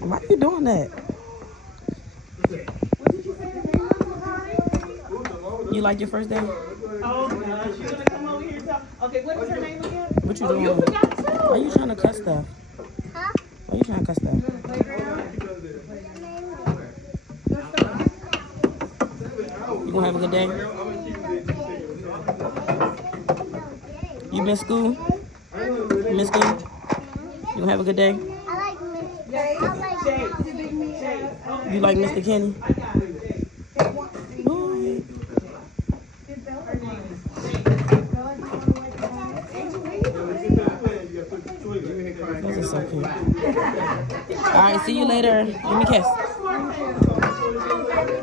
Why you doing that? You like your first day? Oh gosh, you gonna come over here and talk? Okay, what is her name again? What you doing? You forgot too. Why you trying to cut stuff? Huh? Why you trying to cut stuff? You gonna have a good day? You miss school? You miss school? You gonna have a good day? You like Mr. Kenny? Boy. This is so cute. Alright, see you later. Give me a kiss.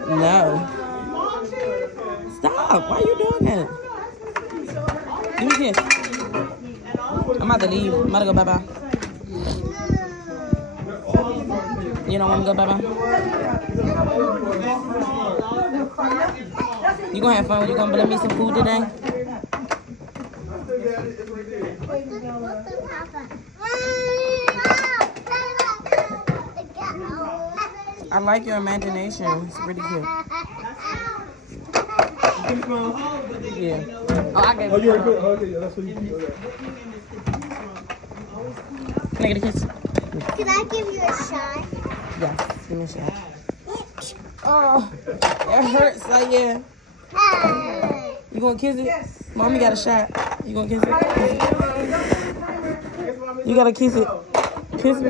No. Stop. Why are you doing that? Give me a kiss. I'm about to leave. I'm about to go bye-bye. You don't want to go bye-bye? You gonna have fun? You gonna bring me some food today? I like your imagination. It's pretty cute. Yeah. Oh, I gave it. Oh, you already put it? Oh, okay, yeah, that's what you do. Can I get a kiss? Can I give you a shot? Yes. Give me a shot. Oh, it hurts. Like, yeah. You gonna kiss it? Yes. Mommy got a shot. You gonna kiss it? You gotta kiss it. Kiss me.